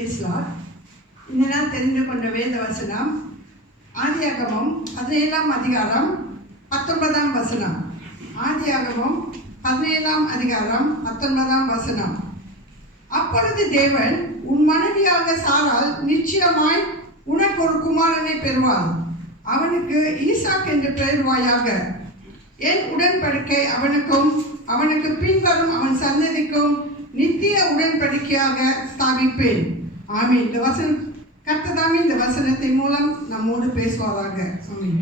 இந்த நாள் தெரிந்து கொண்ட வேத வசனம் ஆதியாகமம் 17ஆம் அதிகாரம் 19ஆம் வசனம். ஆதியாகமம் 17ஆம் அதிகாரம் 19ஆம் வசனம். அப்பொழுது தேவன், உன் மனைவியாக சாராள் நிச்சயமாய் உனக்கு ஒரு குமாரனை பெறுவாள், அவனுக்கு ஈசாக் என்று பெயர்வாயாக. என் உடன்படிக்கை அவனுக்கும் அவனுக்கு பின்வரும் அவன் சந்ததிக்கும் நித்திய உடன்படிக்கையாக ஸ்தாபிப்பேன். ஆமீன். இந்த வசனம் கர்த்ததாமே இந்த வசனத்தின் மூலம் நம்மோடு பேசுவாராக. ஆமீன்.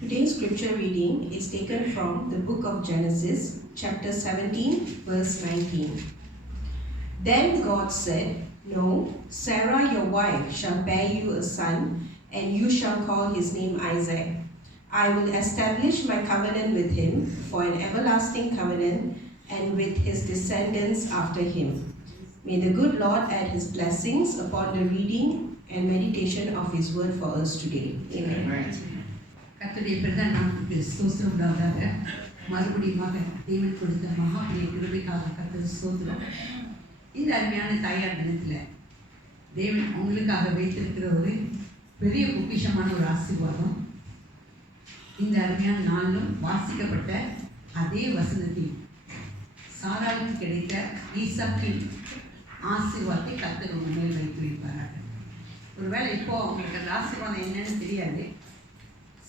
Today's scripture reading is taken from the book of Genesis, chapter 17, verse 19. Then God said, "No, Sarah your wife shall bear you a son, and you shall call his name Isaac. I will establish my covenant with him for an everlasting covenant, and with his descendants after him." May the good Lord add his blessings upon the reading and meditation of his word for us today. Amen. கர்த்தருடைய பிரதான நாமத்துக்கு ஸ்தோத்திரம் உண்டாவதாக. மறுபடியும் தேவன் கொடுத்த மகாபெரிய கிருபைக்காக கர்த்தர் ஸ்தோத்திரம். இந்த அருமையான தாயார் தினத்தில் தேவன் அவங்களுக்காக வைத்திருக்கிற ஒரு பெரிய பொக்கிஷமான ஒரு ஆசீர்வாதம். இந்த அருமையான நாளிலும் வாசிக்கப்பட்ட அதே வசனத்தில் சாராளுக்கு கிடைத்த ஈசாக்கின் ஆசீர்வாதத்தை கர்த்தர் உங்கள் மேல் வைத்து வைப்பார்கள். ஒருவேளை இப்போது அவங்களுக்கு அந்த ஆசீர்வாதம் என்னன்னு தெரியாது.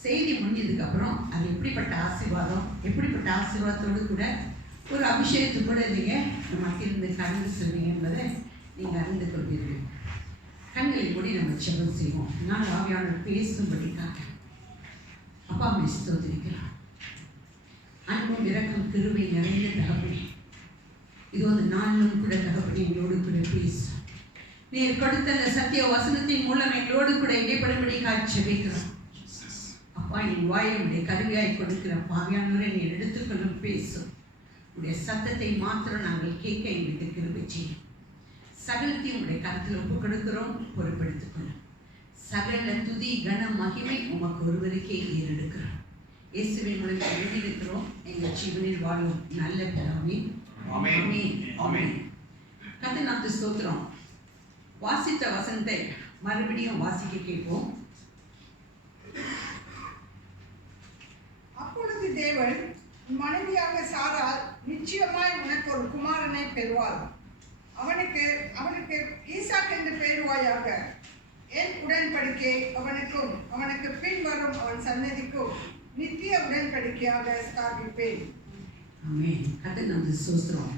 செய்தி முடிஞ்சதுக்கப்புறம் அது எப்படிப்பட்ட ஆசீர்வாதம், எப்படிப்பட்ட ஆசீர்வாதத்தோடு கூட ஒரு அபிஷேகத்துக்கு கூட நீங்கள் மத்தியிலிருந்து கடந்து சொல்வீங்க என்பதை நீங்கள் அறிந்து கொள்வீர்கள். கண்களை கூடி நம்ம ஜெபம் செய்வோம். நான் ஆவியானவர் பேசும்படிக்காக அப்பா அம்மை ஸ்தோத்திரிக்கலாம். அன்பும் இரக்கம் கிருபை நிறைந்த தகப்பனே, இது ஒரு நாளிலும் கூட தகப்பனே எங்களோடு கூட பேசும். நீர் கொடுத்த அந்த சத்திய வசனத்தின் மூலம் எங்களோடு கூட இடைப்படும்படிக்காக ஜெபிக்கிறோம். அப்பா, என் வாயுடைய கருவியாய் கொடுக்கிற பாவியானவரை நீர் எடுத்துக்கொள்ளும் பேசும். உடைய சத்தத்தை மாத்திரம் நாங்கள் கேட்க எங்களுக்கு கிருபை செய்யும். சகலத்தையும் உடைய கருத்தில் ஒப்புக் கொடுக்கிறோம், பொறுப்படுத்திக்கொள்ளும். சகல துதி கன மகிமை உமக்கு ஒருவருக்கே ஏறெடுக்கிறோம். இயேசுவின் மூலம் எழுதியிருக்கிறோம் எங்கள் ஜீவனில் வாழும் நல்ல பிதாவே. ஆமென். ஆமென். கர்த்தர் நாமத்துக்கு ஸ்தோத்திரம். வாசித்த வசனத்தை மறுபடியும் வாசிக்க கேட்போம். அப்பொழுது தேவன், மனைவியாக சாராள் நிச்சயமாய் உனக்கு ஒரு குமாரனை பெறுவாள், அவனுக்கு ஈசாக் என்று பெயர்வாயாக. என் உடன்படிக்கை அவனுக்கும் அவனுக்கு பின்வரும் அவன் சன்னதிக்கும் நித்திய உடன்படிக்கையாக ஸ்தாபிப்பேன். ஆமென். கர்த்தர் நாமத்துக்கு ஸ்தோத்திரம்.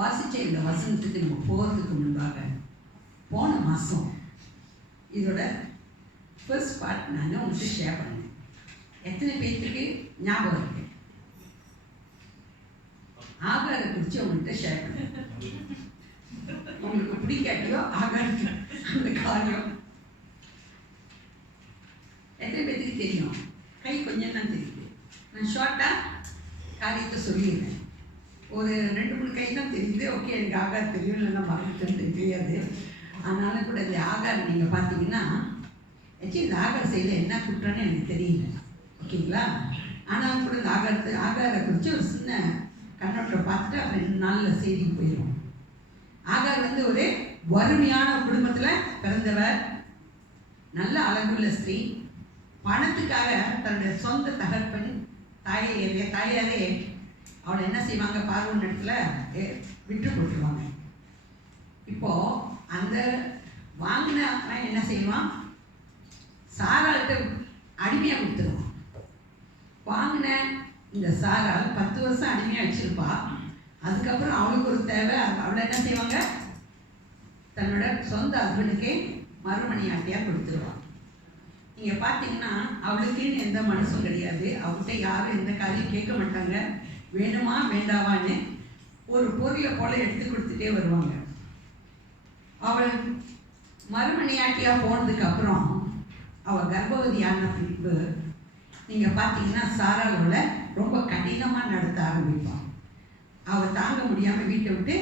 வாசிச்ச இந்த வசனத்துக்கு நம்ம போகிறதுக்கு முன்பாக போன மாதம் இதோட ஃபர்ஸ்ட் பார்ட் நான் உங்களுக்கு ஷேர் பண்ணேன். எத்தனை பேருக்கு ஞாபகம் இருக்கு? ஆகாரை குறித்து உங்கள்கிட்ட ஷேர் பண்ணேன். உங்களுக்கு பிடிக்காட்டியோ ஆகாருக்கு அந்த காரியம் எத்தனை பேருக்கு தெரியும்? கை கொஞ்சம் தான் தெரியுது. நான் ஷார்ட்டாக காரியத்தை சொல்லிடுறேன். ஒரு 2-3 கை தான் தெரியுது. ஓகே, எனக்கு ஆகார் தெரியும், இல்லைன்னா மறந்துட்டு தெரியாது. அதனால கூட இந்த ஆகார் நீங்கள் பார்த்தீங்கன்னா இந்த ஆகார் செய்யல என்ன குற்றம்னு எனக்கு தெரியல. ஓகேங்களா? ஆனால் கூட இந்த ஆகாரை குறித்து ஒரு சின்ன கண்ணோட்டம் பார்த்துட்டு அப்புறம் 2 நாளில் செய்திக்கு போயிடும். ஆகார் ஒரு வறுமையான குடும்பத்தில் பிறந்தவர், நல்ல அழகுள்ள ஸ்திரீ. பணத்துக்காக தன்னுடைய சொந்த தகப்பன் தாயாரே அவளை என்ன செய்வாங்க, பார்வன் இடத்துல விட்டு போட்டுருவாங்க. இப்போது அந்த வாங்கின என்ன செய்வான், சாராள்கிட்ட அடிமையாக கொடுத்துருவான். வாங்கின இந்த சாரால் 10 வருஷம் அடிமையாக வச்சுருப்பா. அதுக்கப்புறம் அவளுக்கு ஒரு தேவை, அவளை என்ன செய்வாங்க, தன்னோட சொந்த ஹஸ்பண்டுக்கே மறுமணியாட்டியாக கொடுத்துருவான். நீங்கள் பார்த்தீங்கன்னா அவளுக்குன்னு எந்த மனசும் கிடையாது. அவள்கிட்ட யாரும் எந்த காரியம் கேட்க மாட்டாங்க. வேணுமா வேண்டாவான்னு ஒரு பொருளை போல் எடுத்து கொடுத்துட்டே வருவாங்க. அவள் மறுமணியாட்டியாக போனதுக்கப்புறம் அவள் கர்ப்பவதியான பின்பு நீங்கள் பார்த்தீங்கன்னா சாராளோட ரொம்ப கடினமாக நடத்த ஆரம்பிப்பான். அவள் தாங்க முடியாமல் வீட்டை விட்டு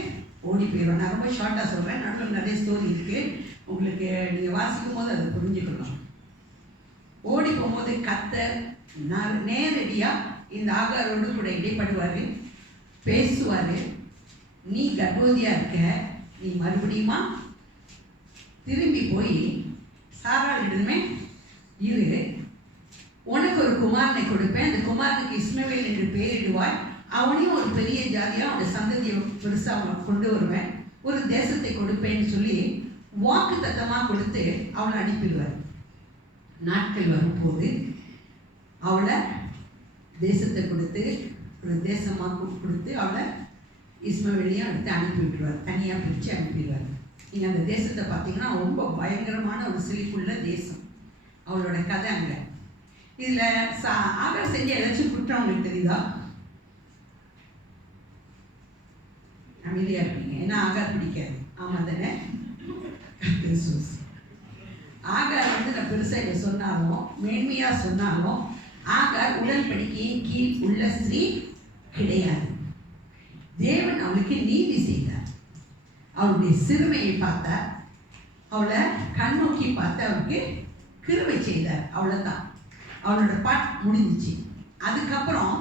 ஓடி போயிடுவான். நான் ரொம்ப ஷார்ட்டாக சொல்கிறேன், நடுவில் நிறைய ஸ்டோரி இருக்குது. உங்களுக்கு நீங்கள் வாசிக்கும் போது அதை புரிஞ்சுக்கணும். ஓடி போகும்போது கர்த்தர் நேரடியாக இந்த ஆகாரோடு கூட இடைப்படுவார், பேசுவார். நீ கர்ப்பவதியாக இருக்க, நீ மறுபடியுமா திரும்பி போய் சாராளிடமே இரு, உனக்கு ஒரு குமாரனை கொடுப்பேன், அந்த குமாரனுக்கு இஸ்மவேல் என்று பெயரிடுவாய், அவனையும் ஒரு பெரிய ஜாதியாக அவனுடைய சந்ததியை பெருசாக அவனை கொண்டு வருவேன், ஒரு தேசத்தை கொடுப்பேன்னு சொல்லி வாக்கு தத்தமாக கொடுத்து அவளை அனுப்பிடுவார். நாட்கள் வரும்போது அவளை தேசத்தை கொடுத்து ஒரு தேசமாக கொடுத்து அவளை இஸ்மவேலையும் எடுத்து அனுப்பி விட்டுருவார், தனியாக பிரித்து அனுப்பிடுவார். நீங்கள் அந்த தேசத்தை பார்த்தீங்கன்னா ரொம்ப பயங்கரமான ஒரு செழிப்புள்ள தேசம். அவளோட கதை அங்கே. இதில் ஆகார் செஞ்சு ஏதாச்சும் குற்றம் உங்களுக்கு தெரியுதா? அமைதியாக இருப்பீங்க, ஏன்னா ஆகார் பிடிக்காது. ஆமாம் தானே? ஆகார் நான் பெருசாக இதை சொன்னாலும் மேன்மையாக சொன்னாலும் ஆகார் உடன்படிக்கையின் கீழ் உள்ள ஸ்திரீ கிடையாது. தேவன் அவளுக்கு நீதி செய்தார். அவளுடைய சிறுமையை பார்த்தார், அவளை கண்ணோக்கி பார்த்து அவளுக்கு கிருபை செய்தார். அவ்வளோதான், அவளோட பாட் முடிஞ்சிச்சு. அதுக்கப்புறம்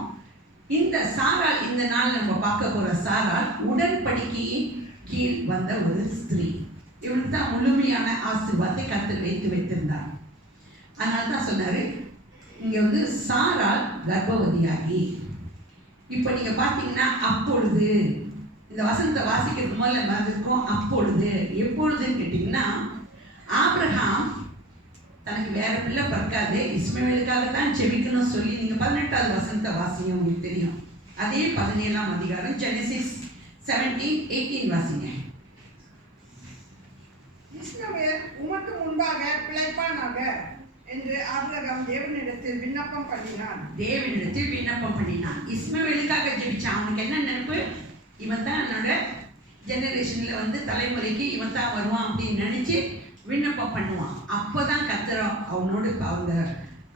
இந்த சாராள், இந்த நாள் நம்ம பார்க்க போகிற சாராள் உடன்படிக்கையின் கீழ் வந்த ஒரு ஸ்திரீ. இவளுக்கு தான் முழுமையான ஆசீர்வாதத்தை கர்த்தர் வைத்திருந்தார். அதனால தான் சொன்னார், இங்கே சாராள் கர்ப்பவதியாகி. இப்போ நீங்கள் பார்த்தீங்கன்னா அப்பொழுது, இந்த வசனத்தை வாசிக்கிறதுக்கு முதல்ல மறந்துருக்கோம். அப்பொழுது எப்பொழுதுன்னு கேட்டிங்கன்னா, ஆபிரகாம் தனக்கு வேற பிள்ளை பிறக்காது, இஸ்மவேலுக்காகத்தான் செபிக்கணும்னு சொல்லி நீங்கள் 18வது வசனத்தை வாசிங்க, உங்களுக்கு தெரியும். அதே 17ஆம் அதிகாரம் ஜெனசிஸ் 17:18 வாசிங்க. இஸ்மவேல் உமக்கு முன்பாக பிழைப்பானாக என்று ஆபிரகாம் தேவனிடத்தில் விண்ணப்பம் பண்ணினான். இஸ்மவேலுக்காக ஜெபிச்சான். அவனுக்கு என்ன நினைப்பு? இவன் தான் என்னோட ஜெனரேஷனில் தலைமுறைக்கு இவன் தான் வருவான் அப்படின்னு நினச்சி விண்ணப்பம் பண்ணுவான். அப்போ தான் கர்த்தர் அவனோடு அவங்க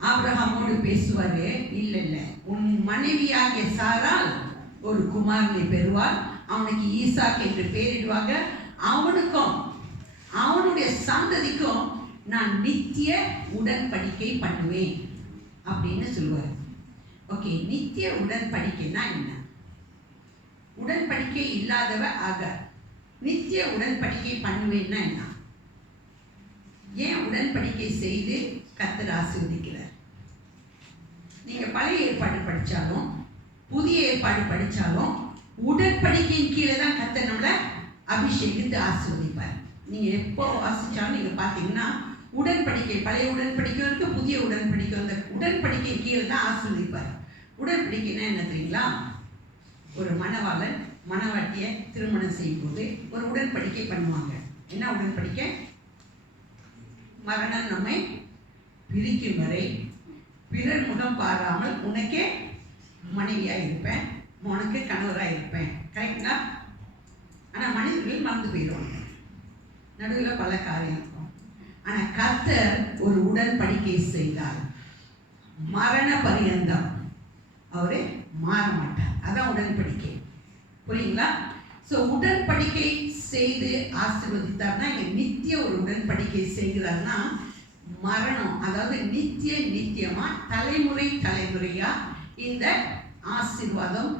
ஆபிரகாமோடு பேசுவார். இல்லை, உன் மனைவியாகிய சாராள் ஒரு குமாரனை பெறுவார், அவனுக்கு ஈசாக் என்று பெயரிடுவாங்க, அவனுக்கும் அவனுடைய சந்ததிக்கும் நான் நித்திய உடன்படிக்கை பண்ணுவேன் அப்படின்னு சொல்லுவார். ஓகே, நித்திய உடன்படிக்கைன்னா என்ன? உடன்படிக்கை இல்லாதவ ஆகார். நித்திய உடன்படிக்கை பண்ணுவேன்னா என்ன? ஏன் உடன்படிக்கை செய்து கர்த்தர் ஆசீர்வதிக்கிறார்? நீங்கள் பழைய ஏற்பாடு படித்தாலும் புதிய ஏற்பாடு படித்தாலும் உடன்படிக்கையின் கீழே தான் கர்த்தர் நம்மளை அபிஷேகித்து ஆசீர்வதிப்பார். நீங்கள் எப்போ வாசித்தாலும் நீங்கள் பார்த்தீங்கன்னா உடன்படிக்கை, பழைய உடன்படிக்கை இருக்கு, புதிய உடன்படிக்கை, அந்த உடன்படிக்கை கீழே தான் ஆசீர்வதிப்பார். உடன்படிக்கைன்னா என்ன தெரியுங்களா? ஒரு மணவாளன் மணவாட்டியை திருமணம் செய்யும்போது ஒரு உடன்படிக்கை பண்ணுவாங்க. என்ன உடன்படிக்கை? மரணம் நம்மை பிரிக்கும் வரை பிறர் முகம் பாராமல் உனக்கே மனைவியாக இருப்பேன், உனக்கு கணவராக இருப்பேன். கரெக்டா? ஆனால் மனிதர்கள் மறந்து போயிடுவாங்க, நடுவில் பல காரியம் இருக்கும். ஆனால் கர்த்தர் ஒரு உடன்படிக்கை செய்தார், மரண பரியந்தம் அவரே மாற மாட்டார். அதான் உடன்படிக்கை. புரியுங்களா? ஸோ உடன்படிக்கை செய்து ஆசீர்வதித்தார்னா, இங்கே நித்திய ஒரு உடன்படிக்கை செய்கிறார்னா மரணம், அதாவது நித்தியமாக தலைமுறையாக இந்த ஆசீர்வாதம்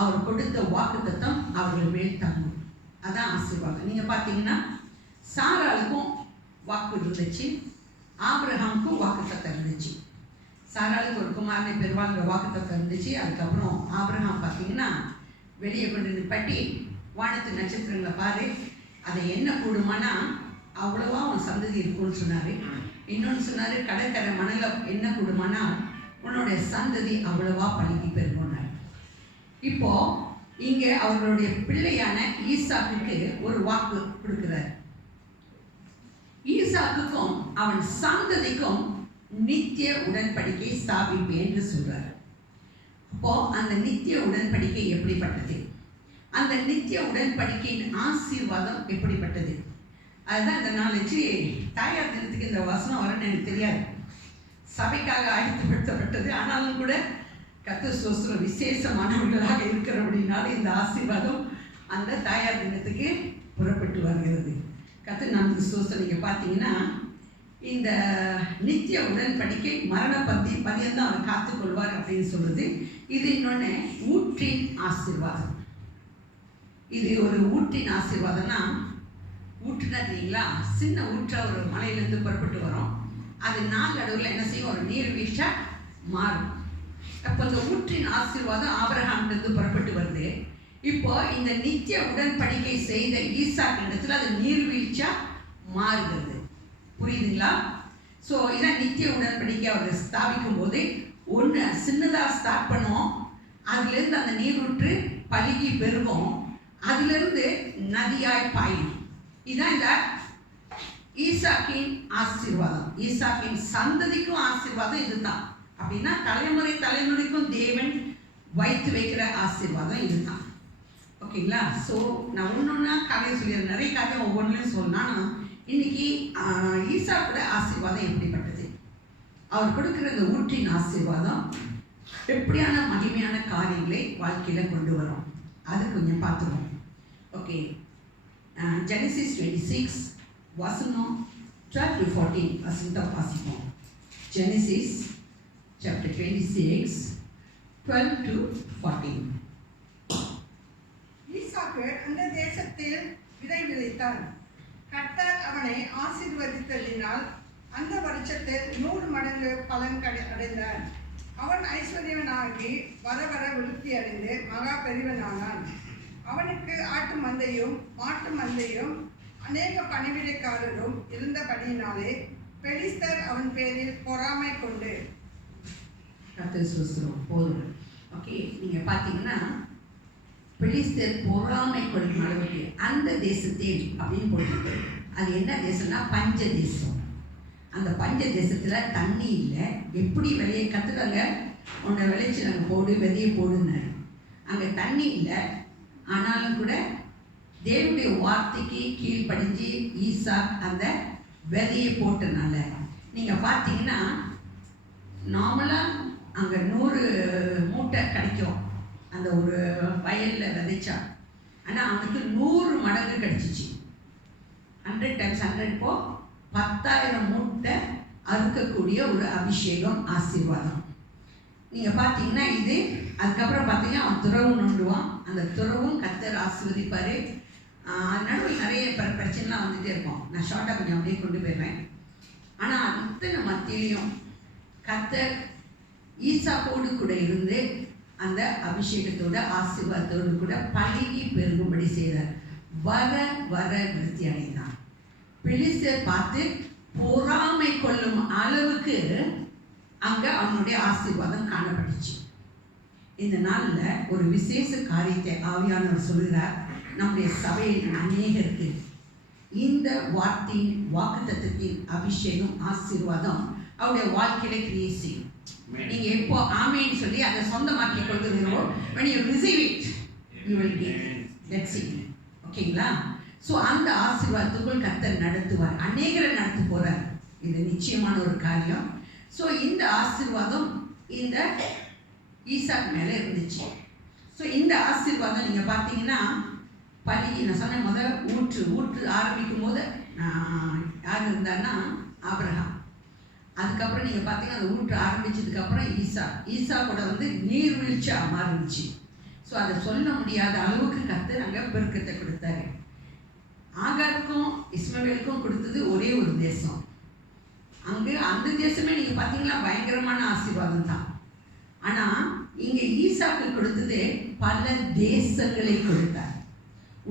அவர் கொடுத்த வாக்குத்தத்தம் அவர்கள் மேல் தங்கும். அதான் ஆசீர்வாதம். நீங்கள் பார்த்தீங்கன்னா சாராளுக்கும் வாக்கு இருந்துச்சு, ஆபிரகாமுக்கும் வாக்குத்தத்தம் இருந்துச்சு. சாராளுக்கு ஒரு குமாரனை பெறுவாங்கிற வாக்குத்தத்தம் இருந்துச்சு. அதுக்கப்புறம் ஆபிரகாம் பார்த்தீங்கன்னா வெளியே கொண்டு நிப்பட்டி வானத்து நட்சத்திரங்களை பாரு, அதை என்ன கூடுமானா அவ்வளோவா அவன் சந்ததி இருக்கும்னு சொன்னார். இன்னொன்று சொன்னார், கடற்கரை மணலை என்ன கூடுமானா உன்னுடைய சந்ததி அவ்வளவா பழகி பெறுவோன்னார். இப்போ இங்கே அவர்களுடைய பிள்ளையான ஈசாக்குக்கு ஒரு வாக்கு கொடுக்கிறார். ஈசாக்குக்கும் அவன் சந்ததிக்கும் நித்திய உடன்படிக்கை ஸ்தாபிப்பேன் என்று சொல்றார். அப்போ அந்த நித்திய உடன்படிக்கை எப்படிப்பட்டது? அந்த நித்திய உடன்படிக்கையின் ஆசீர்வாதம் எப்படிப்பட்டது? அதுதான் இந்த நாளைக்கு தாயார் தினத்துக்கு இந்த வசனம் வரணும்னு எனக்கு தெரியாது. சபைக்காக ஆயத்தப்படுத்தப்பட்டது. ஆனாலும் கூட கர்த்தர் ஸ்தோத்திரம், விசேஷமானவர்களாக இருக்கிறபடினால இந்த ஆசீர்வாதம் அந்த தாயார் தினத்துக்கு புறப்பட்டு வருகிறது. கர்த்தர் நமக்கு ஸ்தோத்திரம். நீங்கள் பார்த்தீங்கன்னா இந்த நித்திய உடன்படிக்கை மரண பரியந்தம் அவர் காத்துக்கொள்வார் அப்படின்னு சொல்லுது. இது இன்னொன்று ஊற்றின் ஆசீர்வாதம். இது ஒரு ஊற்றின் ஆசீர்வாதம்னா, ஊற்றுனா தெரியுங்களா, சின்ன ஊற்ற ஒரு மலையிலேருந்து புறப்பட்டு வரும். அது நாளடைவில் என்ன செய்யும், ஒரு நீர்வீழ்ச்சா மாறும். அப்போ இந்த ஊற்றின் ஆசீர்வாதம் ஆபிரகாமிலிருந்து புறப்பட்டு வருது. இப்போ இந்த நித்திய உடன்படிக்கை செய்த ஈசாக்கு இடத்துல அது நீர்வீழ்ச்சா மாறுகிறது. புரியுதுங்களா? ஸோ இதான் நித்திய உடன்படிக்கை அவர் ஸ்தாபிக்கும் போது ஒன்று சின்னதாக ஸ்டார்ட் பண்ணுவோம், அதுலேருந்து அந்த நீரூற்று பழுகி பெருகும், அதுலேருந்து நதியாய் பாயும். இதுதான் இந்த ஈசாக்கின் ஆசீர்வாதம். ஈசாக்கின் சந்ததிக்கும் ஆசீர்வாதம் இதுதான். அப்படின்னா தலைமுறைக்கும் தேவன் வைத்து வைக்கிற ஆசீர்வாதம் இதுதான். ஓகேங்களா? ஸோ நான் ஒன்றா கதையை சொல்லிடுறேன். நிறைய கதையை ஒவ்வொன்றுலையும் சொல்லலாம். இன்னைக்கு ஈசாக்கோட ஆசீர்வாதம் எப்படிப்பட்டது, அவர் கொடுக்குற இந்த ஊற்றின் ஆசீர்வாதம் எப்படியான மகிமையான காரியங்களை வாழ்க்கையில் கொண்டு வரும், அது கொஞ்சம் பார்த்துருவோம். ஓகே, ஜெனசிஸ் 26 வசனம் 12 to 14 வசனத்தை வாசிப்போம். Genesis chapter 26 12 to 14. ஈசாக்கு அந்த தேசத்தில் விதை விதைத்தான். கர்த்தர் அவனை ஆசீர்வதித்ததினால் அந்த வருஷத்தில் 100 மடங்கு பலன் அடைந்தான். அவன் ஐஸ்வர்யவனாகி வர வர விருத்தி அடைந்து மகா பெரியவனானான். அவனுக்கு ஆட்டு மந்தையும் மாட்டு மந்தையும் அநேக பணிவிடைக்காரரும் இருந்தபடியினாலே பெலிஸ்தர் அவன் பேரில் பொறாமை கொண்டு. போதும். ஓகே, நீங்கள் பார்த்தீங்கன்னா பெலிஸ்தர் பொறாமை கொள்ளும் அளவுக்கு அந்த தேசத்தில் அப்படின்னு போட்டு, அது என்ன தேசம்னா பஞ்ச தேசம். அந்த பஞ்ச தேசத்தில் தண்ணி இல்லை. எப்படி விளைய கற்றுக்காங்க, உன்னை விளைச்சி நாங்கள் போடு, விதையை போடுன்னு. அங்கே தண்ணி இல்லை. ஆனாலும் கூட தேவனுடைய வார்த்தைக்கு கீழ்ப்படிஞ்சு ஈசாக் அந்த விதையை போட்டனால நீங்கள் பார்த்தீங்கன்னா நார்மலாக அங்கே 100 மூட்டை கிடைக்கும் அந்த ஒரு வயலில் விதைச்சா. ஆனால் அவனுக்கு 100 மடங்கு கிடைச்சிச்சு. 100 times 100 இப்போ 10,000 மூட்டை அறுக்கக்கூடிய ஒரு அபிஷேகம், ஆசீர்வாதம். நீங்கள் பார்த்தீங்கன்னா இது அதுக்கப்புறம் பார்த்தீங்கன்னா அவன் துறவு நோண்டுவான். அந்த துறவும் கர்த்தர் ஆசீர்வதிப்பார். நடுவில் நிறைய பிரச்சனைலாம் வந்துகிட்டே இருக்கும். நான் ஷார்ட்டாக கொஞ்சம் அப்படியே கொண்டு போயிடுறேன். ஆனால் அத்தனை மத்தியிலையும் கர்த்தர் ஈசாக்கோடு கூட இருந்து அந்த அபிஷேகத்தோட ஆசீர்வாதத்தோடு கூட பழகி பெருகும்படி செய்தார். வர வர விருத்தி அடைந்தான். பெலிஸ்தர் பார்த்து பொறாமை கொள்ளும் அளவுக்கு அங்கே அவனுடைய ஆசீர்வாதம் காணப்பட்டுச்சு. இந்த நாளில் ஒரு விசேஷ காரியத்தை ஆவியானவர் சொல்கிறார். நம்முடைய சபையில் அநேகருக்கு இந்த வார்த்தையின் வாக்குத்தத்தத்தின் அபிஷேகம், ஆசீர்வாதம் அவருடைய வாழ்க்கையில கிரியை செய்யும். நீங்க எப்போ ஆமேன்னு சொல்லி அதை சொந்தமாக்கி கொள்கிறீர்களோ, when you receive it you will get. That's it. ஓகேங்களா? ஸோ அந்த ஆசீர்வாதத்துக்குள் கர்த்தர் நடத்துவார், அநேகரை நடத்த போறார். இது நிச்சயமான ஒரு காரியம். ஸோ இந்த ஆசீர்வாதம் இந்த ஈசாக் மேலே இருந்துச்சு. ஸோ இந்த ஆசீர்வாதம் நீங்கள் பார்த்தீங்கன்னா பள்ளி நான் சொன்ன முதல் ஊற்று ஆரம்பிக்கும் போது யார் இருந்தான்னா ஆபிரகாம். அதுக்கப்புறம் நீங்கள் பார்த்தீங்கன்னா அந்த ஊற்று ஆரம்பிச்சதுக்கப்புறம் ஈசா கூட வந்து நீர்வீழ்ச்சி மாறிடுச்சு. ஸோ அதை சொல்ல முடியாத அளவுக்கு கர்த்தர் அங்கே பெருக்கத்தை கொடுத்தாரு. ஆகாருக்கும் இஸ்மவேலுக்கும் கொடுத்தது ஒரே ஒரு தேசம். அங்கே அந்த தேசமே நீங்கள் பார்த்தீங்கன்னா பயங்கரமான ஆசீர்வாதம் தான். ஆனால் இங்கே ஈசாக்கு கொடுத்தது பல தேசங்களை கொடுத்தார்.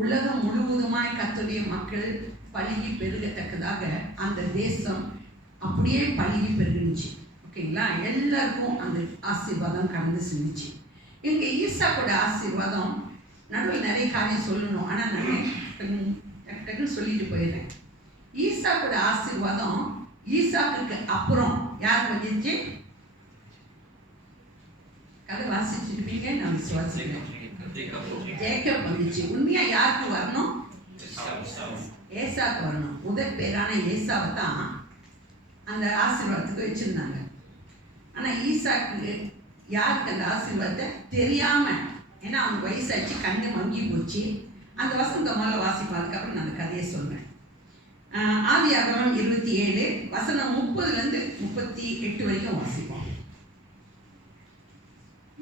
உலகம் முழுவதுமாய் கர்த்தருடைய மக்கள் பழுகி பெருகத்தக்கதாக அந்த தேசம் அப்படியே பழுகி பெருகுச்சு. ஓகேங்களா? எல்லாருக்கும் அந்த ஆசீர்வாதம் கடந்து செஞ்சிச்சு. இங்கே ஈசாக்கோட ஆசீர்வாதம் நடுவில் நிறைய காரியம் சொல்லணும், ஆனால் நான் டக்குன்னு சொல்லிட்டு போயிடுறேன். ஈசாக்கோட ஆசீர்வாதம் ஈசாக்குக்கு அப்புறம் யார் வந்துச்சு? கதை வாசிச்சுருப்பீங்க, நான் விசுவாசிக்கிறேன். ஜேக்கப் வந்துச்சு. உண்மையா யாருக்கு வரணும்? ஏசாக்கு வரணும். முதல் பேரான ஏசாவை தான் அந்த ஆசீர்வாதத்துக்கு வச்சிருந்தாங்க. ஆனா ஈசாக்கு யாருக்கு அந்த ஆசீர்வாதத்தை தெரியாம, ஏன்னா அவங்க வயசாச்சு, கண்ணு மங்கி போச்சு. அந்த வசந்த முதல்ல வாசிப்போம், அதுக்கப்புறம் நான் அந்த கதையை சொல்றேன். ஆதியாகமம் 27 வசனம் 30லேருந்து 38 வரைக்கும் வாசிப்போம்.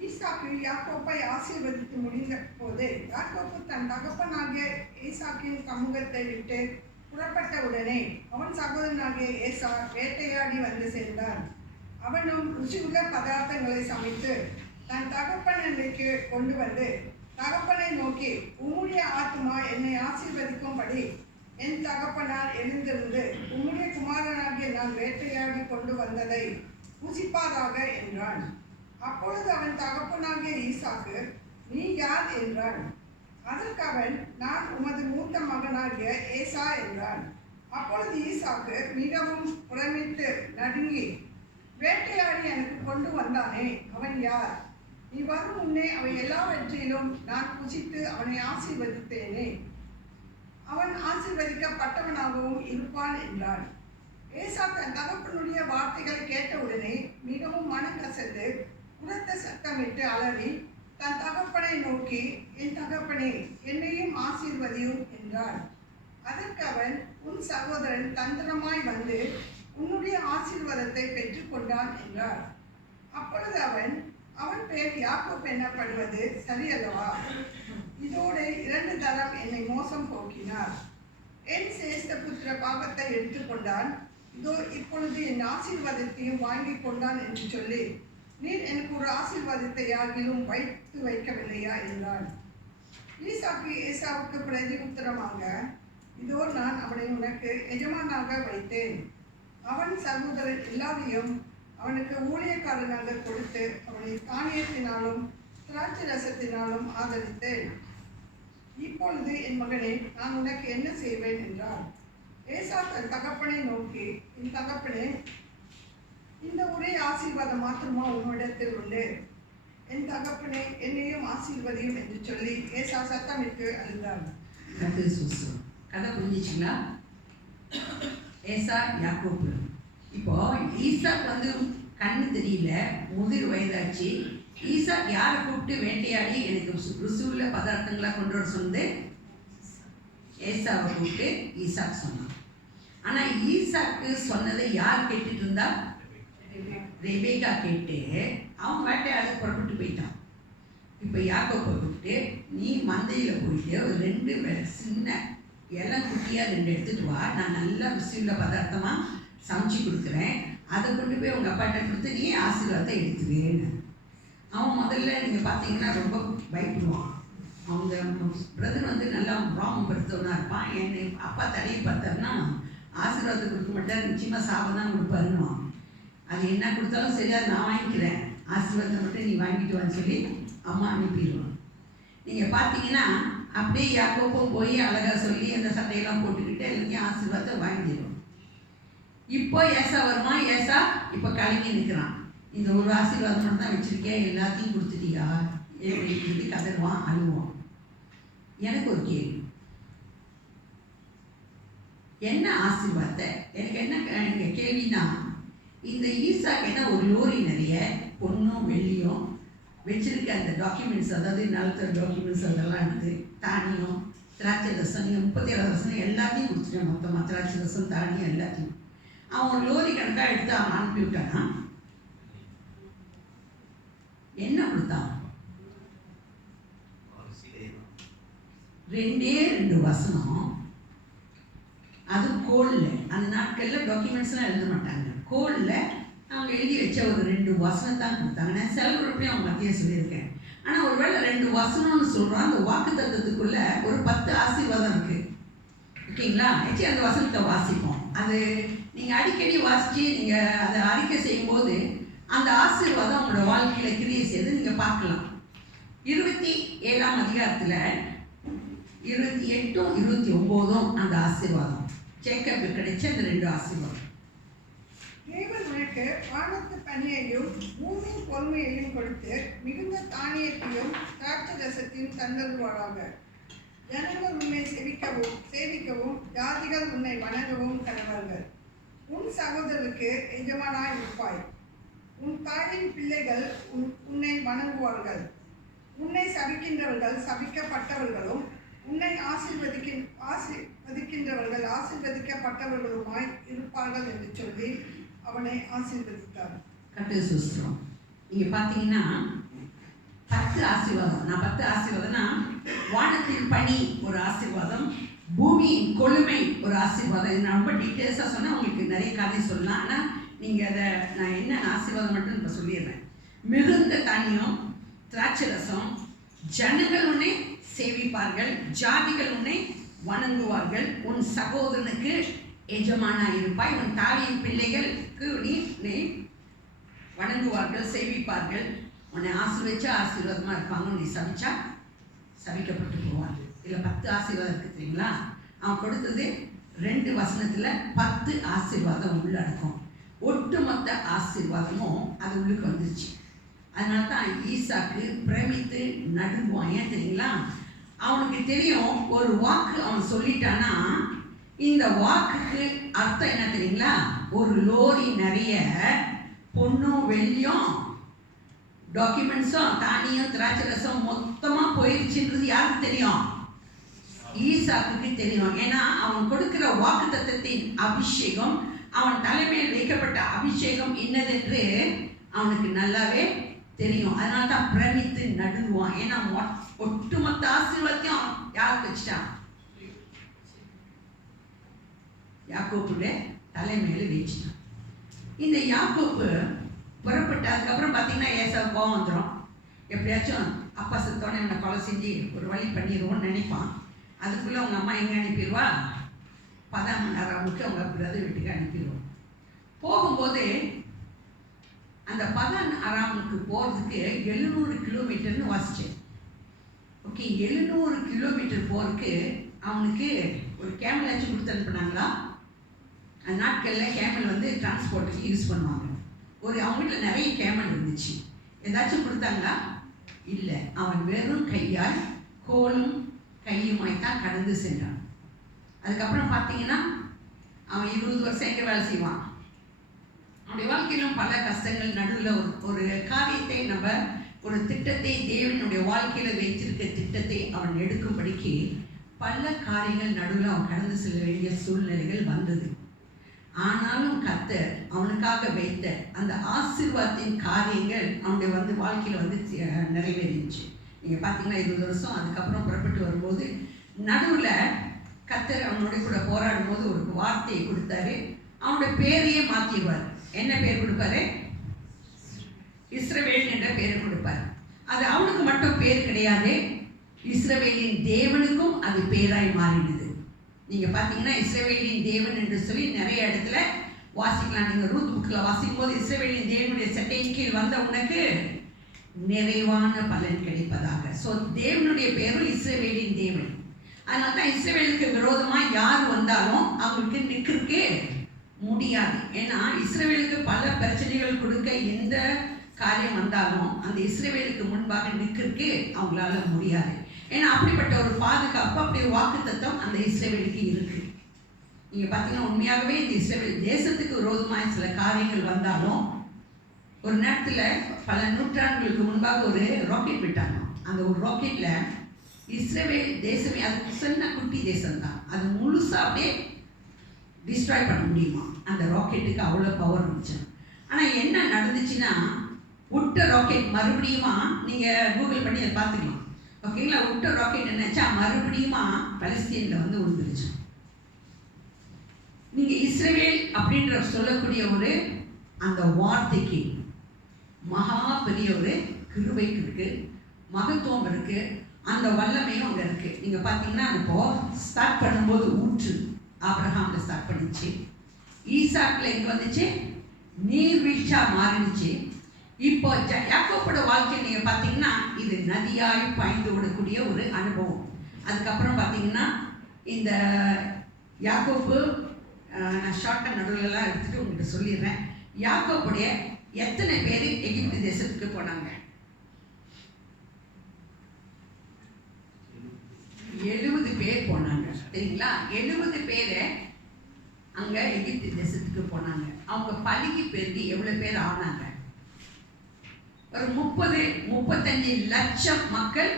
ஈசாக்கு யாக்கோப்பை ஆசீர்வதித்து முடிந்த போது யாக்கோப்பு தன் தகப்பனாகிய ஈசாக்கின் சமூகத்தை விட்டு புறப்பட்ட உடனே அவன் சகோதரனாகிய ஏசா வேட்டையாடி வந்து சேர்ந்தான். அவனும் ருசியுள்ள பதார்த்தங்களை சமைத்து தன் தகப்பனுக்கு கொண்டு வந்து தகப்பனை நோக்கி, உம்முடைய ஆத்மா என்னை ஆசீர்வதிக்கும்படி என் தகப்பனால் எழுந்திருந்து உம்முடைய குமாரனாகிய நான் வேட்டையாடி கொண்டு வந்ததை புசிப்பாதாக என்றான். அப்பொழுது அவன் தகப்பனாகிய ஈசாக்கு, நீ யார் என்றான். அதற்கு அவன், நான் உமது மூத்த மகனாகிய ஏசா என்றான். அப்பொழுது ஈசாக்கு மிகவும் புறமிட்டு நடுங்கி, வேட்டையாடி எனக்கு கொண்டு வந்தானே, அவன் யார்? நீ வரும் முன்னே அவை எல்லாவற்றிலும் நான் புசித்து அவனை ஆசீர்வதித்தேனே, அவன் ஆசீர்வதிக்கப்பட்டவனாகவும் இருப்பான் என்றான். ஏசா தன் தகப்பனுடைய வார்த்தைகளை கேட்டவுடனே மிகவும் மனம் கசந்து உரத்த சத்தமிட்டு அலறி தன் தகப்பனை நோக்கி, என் தகப்பனே, என்னையும் ஆசீர்வதியும் என்றான். அதற்கு அவன், உன் சகோதரன் தந்திரமாய் வந்து உன்னுடைய ஆசீர்வாதத்தை பெற்றுக்கொண்டான் என்றார். அப்பொழுது அவன் பேர் யாக்கோப் எனப்படுவது சரியல்லவா? இதோடு 2 தரம் என்னை மோசம் போக்கினார். என் சேஷ்ட புத்திர பாகத்தை எடுத்துக்கொண்டான். இதோ இப்பொழுது என் ஆசீர்வாதத்தையும் வாங்கி கொண்டான் என்று சொல்லி, நீர் எனக்கு ஒரு ஆசீர்வாதத்தை யாகிலும் வைத்து வைக்கவில்லையா என்றான். ஈசாக்கு ஏசாவுக்கு பிரதி உத்தரமாக, இதோ நான் அவனை உனக்கு எஜமானாக வைத்தேன். அவன் சகோதரன் எல்லாரையும் அவனுக்கு ஊழியக்காரனாக கொடுத்து அவனை தானியத்தினாலும் திராட்சை ரசத்தினாலும் ஆதரித்தேன். இப்பொழுது என் மகனே, நான் உனக்கு என்ன செய்வேன் என்றார். ஏசா தன் தகப்பனை நோக்கி, என் தகப்பனே, இந்த ஒரே ஆசீர்வாதம் மாத்திரமா உன்னிடத்தில் உண்டு. என் தகப்பனே, என்னையும் ஆசீர்வதியும் என்று சொல்லி ஏசா சத்தமிட்டு அழுந்தார். கதை புரிஞ்சிச்சுங்களா? ஏசா யாக்கோப்பு. இப்போ ஈசாக்கு வந்து கண்ணு தெரியல, முதிர் வயதாச்சு. ஈசாக் யாரை கூப்பிட்டு வேட்டையாடி எனக்கு ருசியுள்ள பதார்த்தங்களை கொண்டு வர சொன்னது? ஏசாவை கூப்பிட்டு ஈசாக் சொன்னான். ஆனால் ஈசாக்கு சொன்னதை யார் கேட்டுட்டு இருந்தா? ரெபேக்கா கேட்டு அவன் வேட்டையாடி புறப்பட்டு போயிட்டான். இப்போ யாக்கோப்பை கூப்பிட்டு, நீ மந்தையில் போயிட்டு ஒரு 2 சின்ன இலம் குட்டியாக 2 எடுத்துட்டு வா, நான் நல்லா ருசியுள்ள பதார்த்தமாக சமைச்சு கொடுக்குறேன், அதை கொண்டு போய் உங்கள் அப்பாட்ட கொடுத்து நீ ஆசீர்வாதத்தை எடுத்துவேன்னு. அவன் முதல்ல நீங்கள் பார்த்தீங்கன்னா ரொம்ப பயப்படுவான். அவங்க பிரதர் வந்து நல்லா ராமம் படுத்தவனாக இருப்பான். என்னை அப்பா தடையை பார்த்தாருன்னா ஆசீர்வாதத்தை கொடுக்க மாட்டார், நிச்சயமாக சாபம் தான் கொடுப்பாருன்னுவான். அது என்ன கொடுத்தாலும் சரி, அதை நான் வாங்கிக்கிறேன், ஆசீர்வாதத்தை மட்டும் நீ வாங்கிட்டு வான்னு சொல்லி அம்மா அனுப்பிடுவான். நீங்கள் பார்த்தீங்கன்னா அப்படியே யாக்கோப்பும் போய் அழகாக சொல்லி அந்த சட்டையெல்லாம் போட்டுக்கிட்டு எல்லாத்தையும் ஆசீர்வாதத்தை வாங்கிடுவோம். இப்போ ஏசா வருமா? ஏசா இப்போ கலங்கி நிற்கிறான். இந்த ஒரு ஆசீர்வாதம் மட்டும் தான் வச்சுருக்கேன், எல்லாத்தையும் கொடுத்துட்டியா அப்படின்னு சொல்லி கதறுவான், அழுவான். எனக்கு ஒரு கேள்வி, என்ன ஆசீர்வாதத்தை எனக்கு என்ன கேள்வினா, இந்த ஈசாக்கு என்ன ஒரு லோரி நிறைய பொண்ணும் வெள்ளியும் வச்சிருக்க அந்த டாக்குமெண்ட்ஸ், அதாவது நிலத்தோட டாக்குமெண்ட்ஸ் அதெல்லாம் எடுத்து தானியம் திராட்சை ரசம், நீங்கள் 37 ரசம் எல்லாத்தையும் கொடுத்துட்டேன், மொத்தமாக திராட்சை ரசம் தானியம் எல்லாத்தையும் அவன் ஒரு லோரி கணக்காக எடுத்து அவன் அனுப்பி விட்டானா? என்ன கொடுத்தான்? 2 வசனம். அது கோலில், அந்த நாட்களில் டாக்குமெண்ட்ஸ்லாம் எழுத மாட்டாங்க, கோலில் அவங்க எழுதி வச்ச ஒரு 2 வசனம் தான் கொடுத்தாங்க. நான் செலவுப்பையும் அவங்க மத்திய சொல்லியிருக்கேன். ஆனால் ஒருவேளை 2 வசனம்னு சொல்கிறோம், அந்த வாக்கு தத்துவத்துக்குள்ள ஒரு 10 ஆசீர்வாதம் இருக்குது. ஓகேங்களா? ஆக்சுவலி அந்த வசனத்தை வாசிப்போம். அது நீங்கள் அடிக்கடி வாசித்து நீங்கள் அதை அறிக்கை செய்யும்போது அந்த ஆசீர்வாதம் உங்களோட வாழ்க்கையில் கிரியை செய்து நீங்கள் பார்க்கலாம். 27ஆம் அதிகாரத்தில் 28ம் 29ம் அந்த ஆசீர்வாதம் ஜேக்கபுக்கு கிடைச்ச அந்த 2 ஆசீர்வாதம். தேவன் உனக்கு வானத்து பனியையும் பூமியின் பொறுமையையும் கொடுத்து மிகுந்த தானியத்தையும் திராட்சை ரசத்தையும் தந்தருவாராக. ஜனங்கள் உன்னை சேவிக்கவும் ஜாதிகள் உன்னை வணங்கவும் கடவார்கள். உன் சகோதரருக்கு எஜமானாய் இருப்பாய். உன் தாயின் பிள்ளைகள் உன்னை வணங்குவார்கள். உன்னை சபிக்கின்றவர்கள் சபிக்கப்பட்டவர்களும் உன்னை ஆசீர்வதிக்கின்றவர்கள் ஆசீர்வதிக்கப்பட்டவர்களுமாய் இருப்பார்கள் என்று சொல்லி அவனை ஆசீர்வதித்தார். கர்த்தருக்கு ஸ்தோத்திரம். நீங்க பார்த்தீங்கன்னா 10 ஆசீர்வாதம். நான் 10 ஆசீர்வாதம்னா வானத்தின் பனி ஒரு ஆசீர்வாதம், பூமியின் கொழுமை ஒரு ஆசீர்வாதம். இது நான் ரொம்ப டீட்டெயில்ஸாக சொன்னால் உங்களுக்கு நிறைய கதை சொல்லலாம். ஆனால் நீங்கள் அதை நான் என்ன ஆசீர்வாதம் மட்டும் இப்போ சொல்லிடுறேன். மிகுந்த தானியம், திராட்சை ரசம், ஜனங்கள் உன்னை சேவிப்பார்கள், ஜாதிகள் உன்னை வணங்குவார்கள், உன் சகோதரனுக்கு எஜமானாய் இருப்பாய், உன் தாயின் பிள்ளைகளுக்கு நீ வணங்குவார்கள், சேவிப்பார்கள், உன்னை ஆசீர்வதிச்சா ஆசீர்வாதமாக இருப்பாங்க, நீ சபிச்சா சபிக்கப்பட்டு போவாங்க. இதில் 10 ஆசீர்வாதம் இருக்குது தெரியுங்களா? அவன் கொடுத்தது 2 வசனத்தில் 10 ஆசீர்வாதம் உள்ளடக்கும். ஒட்டுமொத்த ஆசீர்வாதமும் அது உள்ளுக்கு வந்துருச்சு. அதனால தான் ஈசாக்கு பிரமித்து நடுங்குவான். ஏன் தெரியுங்களா? அவனுக்கு தெரியும், ஒரு வாக்கு அவன் சொல்லிட்டானா இந்த வாக்குக்கு அர்த்தம் என்ன தெரியுங்களா? ஒரு லோரி நிறைய பொண்ணும் வெள்ளியும் டாக்குமெண்ட்ஸும் தானியம் திராட்சை ரசம் மொத்தமாக போயிடுச்சுன்றது யாருக்கு தெரியும்? ஈசாக்குக்கு தெரியும். ஏன்னா அவன் கொடுக்கிற வாக்கு தத்தத்தின் அபிஷேகம், அவன் தலைமையில் வைக்கப்பட்ட அபிஷேகம் என்னதென்று அவனுக்கு நல்லாவே தெரியும். அதனால தான் பிரமித்து நடுங்குவான். ஏன்னா ஒட்டுமொத்த ஆசீர்வாதத்தையும் யாருக்கு வச்சுட்டான்? யாக்கோப்புடைய தலைமையில வச்சுட்டான். இந்த யாக்கோப்பு புறப்பட்டு அதுக்கப்புறம் பார்த்தீங்கன்னா ஏசாவு கோவம் வந்துடும். எப்படியாச்சும் அப்பா செத்தோன்னே இவனை கொலை செஞ்சு ஒரு வழி பண்ணிடுவோன்னு நினைப்பான். அதுக்குள்ளே அவங்க அம்மா எங்கே அனுப்பிடுவா? பதாம் அராமுக்கு அவங்க பிரதர் வீட்டுக்கு அனுப்பிடுவோம். போகும்போது அந்த பதான் அராமுக்கு போகிறதுக்கு 700 கிலோமீட்டர்னு வாசித்தேன். ஓகே, 700 கிலோமீட்டர் போகிறதுக்கு அவனுக்கு ஒரு கேமல் ஆச்சும் கொடுத்து அனுப்புனாங்களா? அந்த நாட்களில் கேமல் வந்து டிரான்ஸ்போர்ட்டுக்கு யூஸ் பண்ணுவாங்க. அவங்க வீட்டில் நிறைய கேமல் இருந்துச்சு. ஏதாச்சும் கொடுத்தாங்களா? இல்லை. அவன் வெறும் கையால் கோலும் கையுமாய் தான் கடந்து சென்றான். அதுக்கப்புறம் பார்த்தீங்கன்னா அவன் 20 வருஷம் எங்கே வேலை செய்வான். அவனுடைய வாழ்க்கையிலும் பல கஷ்டங்கள் நடுவில் ஒரு காரியத்தை நம்ம ஒரு திட்டத்தை தேவனுடைய வாழ்க்கையில் வைத்திருக்க திட்டத்தை அவன் எடுக்கும்படிக்கு பல காரியங்கள் நடுவில் அவன் கடந்து செல்ல வேண்டிய சூழ்நிலைகள் வந்தது. ஆனாலும் கர்த்தர் அவனுக்காக வைத்த அந்த ஆசீர்வாதத்தின் காரியங்கள் அவனுடைய வாழ்க்கையில் நிறைவேறிச்சு. நீங்கள் பார்த்தீங்கன்னா 20 வருஷம் அதுக்கப்புறம் புறப்பட்டு வரும்போது நடுவில் கர்த்தர் அவனுடைய கூட போராடும் போது ஒரு வார்த்தையை கொடுத்தாரு. அவனுடைய பேரையே மாற்றிடுவார். என்ன பேர் கொடுப்பாரு? இஸ்ரவேல் என்ற பேரை கொடுப்பார். அது அவனுக்கு மட்டும் பேர் கிடையாது, இஸ்ரவேலின் தேவனுக்கும் அது பேராய் மாறினது. நீங்கள் பார்த்தீங்கன்னா இஸ்ரவேலின் தேவன் என்று சொல்லி நிறைய இடத்துல வாசிக்கலாம். நீங்கள் ரூத் புக்கில் வாசிக்கும் போது இஸ்ரவேலின் தேவனுடைய சட்டையின் கீழ் வந்த உனக்கு நிறைவான பலன் கிடைப்பதாக. ஸோ தேவனுடைய பேரும் இஸ்ரவேலின் தேவன். அதனால தான் இஸ்ரவேலுக்கு விரோதமாக யார் வந்தாலும் அவங்களுக்கு நிற்கிறதுக்கு முடியாது. ஏன்னா இஸ்ரவேலுக்கு பல பிரச்சனைகள் கொடுக்க எந்த காரியம் வந்தாலும் அந்த இஸ்ரவேலுக்கு முன்பாக நிற்கிறதுக்கு அவங்களால முடியாது. ஏன்னா அப்படிப்பட்ட ஒரு பாதுகாப்பு, அப்படி ஒரு வாக்குத்தத்தம் அந்த இஸ்ரவேலுக்கு இருக்கு. நீங்கள் பார்த்தீங்கன்னா உண்மையாகவே இந்த இஸ்ரவேல் தேசத்துக்கு விரோதமாக சில காரியங்கள் வந்தாலும் ஒரு நேரத்தில் பல நூற்றாண்டுகளுக்கு முன்பாக ஒரு ராக்கெட் விட்டாங்க. அந்த ஒரு ராக்கெட்டில் இஸ்ரவேல் தேசமே, அது சின்ன குட்டி தேசம்தான், அது முழுசாக அப்படியே டிஸ்ட்ராய் பண்ண முடியுமா? அந்த ராக்கெட்டுக்கு அவ்வளோ பவர் இருந்துச்சு. ஆனால் என்ன நடந்துச்சுன்னா, விட்ட ராக்கெட் மறுபடியுமா, நீங்கள் கூகுள் பண்ணி அதை பார்த்துக்கலாம், ஓகேங்களா? விட்ட ராக்கெட் என்னச்சா மறுபடியுமா பலஸ்தீனில் விழுந்துருச்சு. நீங்கள் இஸ்ரவேல் அப்படின்ற சொல்லக்கூடிய ஒரு அந்த வார்த்தைக்கு மகா பெரிய ஒரு கிருபைக்கு இருக்குது, மகத்துவம் இருக்குது, அந்த வல்லமையும் அங்கே இருக்குது. நீங்கள் பார்த்தீங்கன்னா இப்போ ஸ்டார்ட் பண்ணும்போது ஊற்று ஆபிரகாமில் ஸ்டார்ட் பண்ணிச்சு, ஈசாக்கில் எங்கே வந்துச்சு, நீர்வீழ்ச்சா மாறிடுச்சு. இப்போ யாக்கோபோட வாழ்க்கை நீங்கள் பார்த்தீங்கன்னா இது நதியாய் பாய்ந்து விடக்கூடிய ஒரு அனுபவம். அதுக்கப்புறம் பார்த்தீங்கன்னா இந்த யாக்கோப்பு, நான் ஷார்ட்டாக நடுவில்லாம் எடுத்துகிட்டு உங்கள்கிட்ட சொல்லிடுறேன். யாக்கோப்புடைய எத்தனை பேர் எகிப்து தேசத்துக்கு போனாங்க? 70 பேர் போனாங்க, சரிங்களா? 70 பேர் அங்கே எகிப்து தேசத்துக்கு போனாங்க. அவங்க பழுகி பெருகி எவ்வளோ பேர் ஆனாங்க? ஒரு 30-35 லட்சம் மக்கள்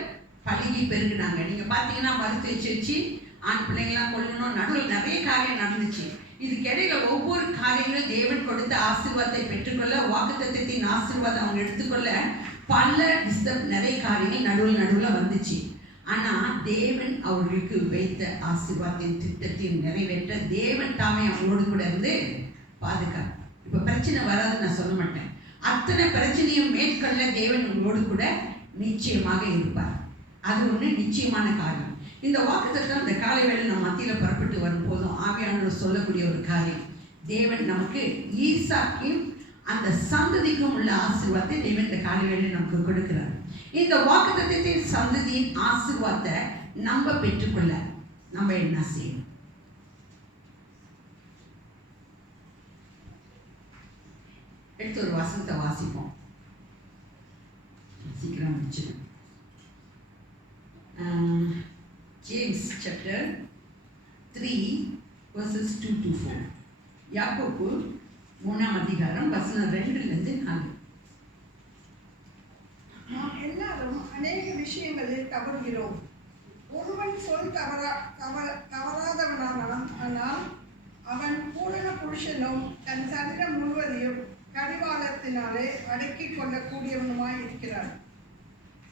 பழுகி பெருகினாங்க. நீங்க பார்த்தீங்கன்னா மறுத்து வச்சு ஆண் பிள்ளைங்களாம் கொள்ளணும், நடுவில் நிறைய காரியம் நடந்துச்சு. இதுக்கு இடையில ஒவ்வொரு காரியங்களும் தேவன் கொடுத்த ஆசீர்வாதத்தை பெற்றுக்கொள்ள, வாக்குத்தத்தத்தின் ஆசீர்வாதம் அவங்க எடுத்துக்கொள்ள பல நிறைய காரியங்கள் நடுவில் வந்துச்சு. ஆனா தேவன் அவர்களுக்கு வைத்த ஆசீர்வாதத்தின் திட்டத்தையும் நிறைவேற்ற தேவன் தாமே அவங்களோடு கூட இருந்து பாதுகாப்பு. இப்ப பிரச்சனை வராதுன்னு நான் சொல்ல மாட்டேன். அத்தனை பிரச்சனையும் மேற்கொள்ள தேவன் உங்களோடு கூட நிச்சயமாக இருப்பார். அது ஒண்ணு நிச்சயமான காரியம். இந்த வாக்குத்தத்தம் இந்த காலை வேளை நம்ம மத்தியில புறப்பட்டு வரும்போதும் ஆவியானவர் சொல்லக்கூடிய ஒரு காரியம், தேவன் நமக்கு ஈசாக்கையும் அந்த சந்ததிக்கும் உள்ள ஆசீர்வாதத்தை தேவன் இந்த காலை வேளை நமக்கு கொடுக்கிறார். இந்த வாக்குத்தத்தத்தின் சந்ததியின் ஆசீர்வாதத்தை நம்ம பெற்றுக்கொள்ள நம்ம என்ன செய்யணும்? எடுத்து ஒரு வசனத்தை வாசிப்போம். சீக்கிரம் முடிச்சிடும். James chapter 3 verses 2 to 4. யாக்கோபு 3ஆம் அதிகாரம் வசனம் 2லிருந்து 4. நாம் எல்லாரும் அநேக விஷயங்களில் தவறுகிறோம். ஒருவன் சொல் தவறாதவனானான், ஆனால் அவன் பூரண புருஷனும் தன் சரீரம் முழுவதையும் கடிவாளத்தினாலே அடக்கிக் கொள்ளக்கூடியவனுமாய் இருக்கிறான்.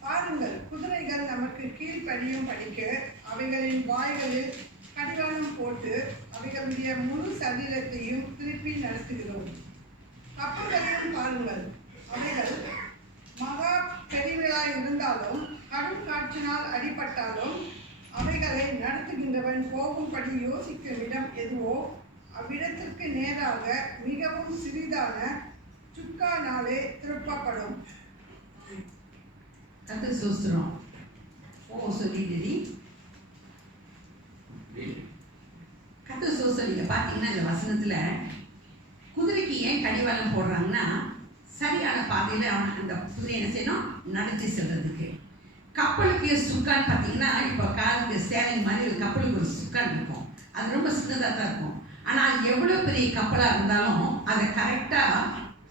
பாருங்கள், குதிரைகள் நமக்கு கீழ்ப்படியும் படிக்க அவைகளின் வாய்களில் கடிவாளம் போட்டு அவைகளுடைய முழு சரீரத்தையும் திருப்பி நடத்துகிறோம். கப்பல்களையும் பாருங்கள், அவைகள் மகா பெரியவர்களாய் இருந்தாலும் கடும் காற்றினால் அடிபட்டாலும் அவைகளை நடத்துகின்றவன் போகும்படி யோசிக்கும் இடம் எதுவோ அவ்விடத்திற்கு நேராக மிகவும் சிறிதான சுக்கானாலே திருப்பப்படும். கர்த்தர் ஸ்தோத்திரம். சொல்லிடுறி கர்த்தர் ஸ்தோத்திரம். நீங்க பார்த்தீங்கன்னா இந்த வசனத்துல குதிரைக்கு ஏன் கடிவாளம் போடுறாங்கன்னா, சரியான பாதையில அந்த குதிரை என்ன செய்யணும், நடத்தி செல்றதுக்கு. கப்பலுக்கு சுக்கான் பார்த்தீங்கன்னா, இப்போ காருக்கு சேலை மாதிரி ஒரு கப்பலுக்கு ஒரு சுக்கான் இருக்கும். அது ரொம்ப சின்னதாக தான் இருக்கும். ஆனால் எவ்வளோ பெரிய கப்பலாக இருந்தாலும் அதை கரெக்டாக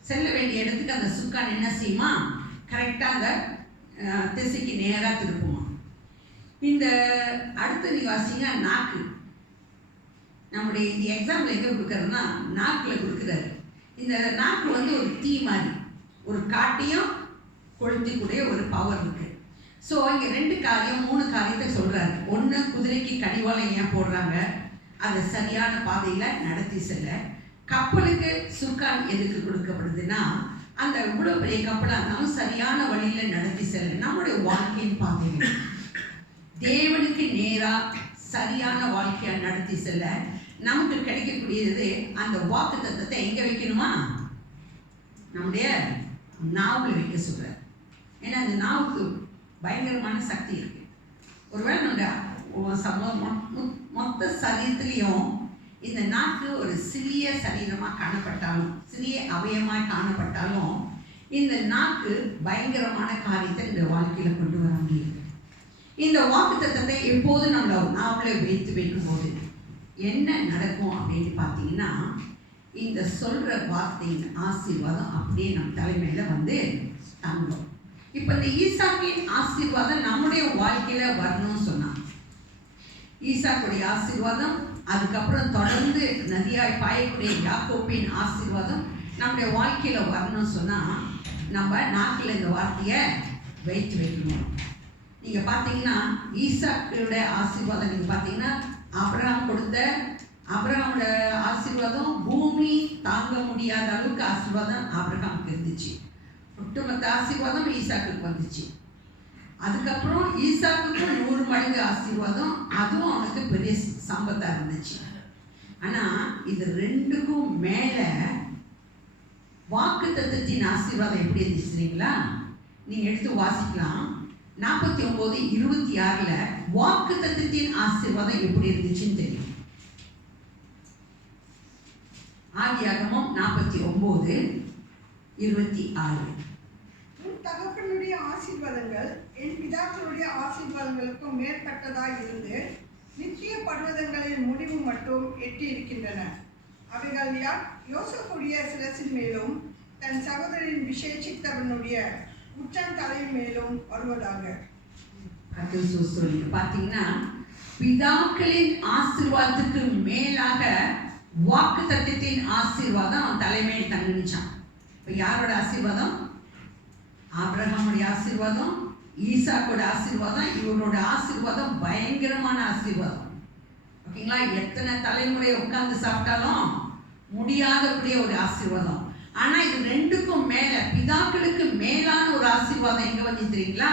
செல்ல வேண்டிய இடத்துக்கு அந்த சுக்கான் என்ன செய்யுமா, கரெக்டாக அந்த திசைக்கு நேராக திருப்புமா. இந்த அடுத்த நீ வாசிங்க, நாக்கு. நம்முடைய இந்த எக்ஸாம்பிள் எங்கே கொடுக்குறதுன்னா நாக்கில் கொடுக்குறாரு. இந்த நாக்கு வந்து ஒரு தீ மாதிரி, ஒரு காட்டியும் கொளுத்திக்கூடிய ஒரு பவர் இருக்கு. ஸோ இங்கே 2 காரியம் 3 காரியத்தை சொல்கிறாரு. ஒன்று, குதிரைக்கு கடிவாளம் ஏன் போடுறாங்க, அதை சரியான பாதையில் நடத்தி செல்ல. கப்பலுக்கு சுக்கான் எதுக்கு கொடுக்கப்படுதுன்னா, அந்த இவ்வளோ பெரிய கப்பலாக இருந்தாலும் சரியான வழியில் நடத்தி செல்ல. நம்முடைய வாழ்க்கையின் பாதையில் தேவனுக்கு நேராக சரியான வாழ்க்கையை நடத்தி செல்ல நமக்கு கிடைக்கக்கூடியது அந்த வாக்கு தத்தத்தை எங்கே வைக்கணுமா, நம்முடைய நாவில் வைக்க சொல்கிறார். ஏன்னா அந்த நாவுக்கு பயங்கரமான சக்தி இருக்கு. ஒருவேளை நம்முடைய மொத்த சரீரத்திலையும் இந்த நாக்கு ஒரு சிறிய சரீரமாக காணப்பட்டாலும், சிறிய அவயமாக காணப்பட்டாலும், இந்த நாக்கு பயங்கரமான காரியத்தை இந்த வாழ்க்கையில் கொண்டு வர முடியுது. இந்த வாக்கு தத்தத்தை எப்போதும் நம்மள நாவில் வைத்து வைக்கும்போது என்ன நடக்கும் அப்படின்னு பார்த்தீங்கன்னா, இந்த சொல்கிற வார்த்தையின் ஆசீர்வாதம் அப்படியே நம்ம தலைமையில் வந்து தங்கும். இப்போ இந்த ஈசாக்கின் ஆசீர்வாதம் நம்முடைய வாழ்க்கையில் வரணும்னு சொன்னான். ஈசாக்குடைய ஆசீர்வாதம், அதுக்கப்புறம் தொடர்ந்து நதியாய் பாயக்கூடிய யாக்கோப்பின் ஆசீர்வாதம் நம்முடைய வாழ்க்கையில் வரணும்னு சொன்னால் நம்ம நாட்டில் இந்த வார்த்தையை வைத்து வைக்கணும். நீங்கள் பார்த்தீங்கன்னா ஈசாக்கோட ஆசீர்வாதம் நீங்கள் பார்த்தீங்கன்னா ஆபிரகாம் கொடுத்த ஆபிரகாமோட ஆசீர்வாதம் பூமி தாங்க முடியாத அளவுக்கு ஆசீர்வாதம் ஆபிரகாமுக்கு இருந்துச்சு. ஒட்டுமொத்த ஆசீர்வாதம் ஈசாக்குக்கு வந்துச்சு. அதுக்கப்புறம் ஈசாக்குக்கும் 100 மடங்கு ஆசீர்வாதம், அதுவும் அவனுக்கு பெரிய சம்பத்தாக இருந்துச்சு. ஆனால் இது 2க்கும் மேலே வாக்கு தத்தத்தின் ஆசீர்வாதம் எப்படி இருந்துச்சு தெரியுங்களா? நீங்கள் எடுத்து வாசிக்கலாம். 49:26 வாக்கு தத்தத்தின் ஆசீர்வாதம் எப்படி இருந்துச்சுன்னு தெரியும். ஆதியாகமம் 49:26. உன் தகப்பனுடைய ஆசீர்வாதங்கள் என் பிதாக்களுடைய ஆசீர்வாதங்களுக்கும் மேற்பட்டதாய் இருந்து நித்திய பர்வதங்களின் முடிவு மட்டும் எட்டி இருக்கின்றன. அவைகள் யோசேப்புடைய சிரசின் மேலும் தன் சகோதரின் விசேஷித்தவனுடைய உச்சந்தலை மேலும் வருவதாக. கர்த்தர் சொல்லுங்க. பார்த்தீங்கன்னா பிதாக்களின் ஆசீர்வாதத்துக்கு மேலாக வாக்குத்தத்தத்தின் ஆசீர்வாதம் அவன் தலைமையில் தங்கிச்சான். இப்போ யாரோட ஆசீர்வாதம்? ஆபிரகாமுடைய ஆசீர்வாதம், ஈசாக்கோட ஆசீர்வாதம். இவரோட ஆசீர்வாதம் பயங்கரமான ஆசீர்வாதம். ஓகேங்களா? எத்தனை தலைமுறை உட்கார்ந்து சாப்பிட்டாலும் முடியாதபடிய ஒரு ஆசீர்வாதம். ஆனா இது ரெண்டுக்கும் மேல, பிதாக்களுக்கு மேலான ஒரு ஆசீர்வாதம் எங்க வந்து தெரியுங்களா?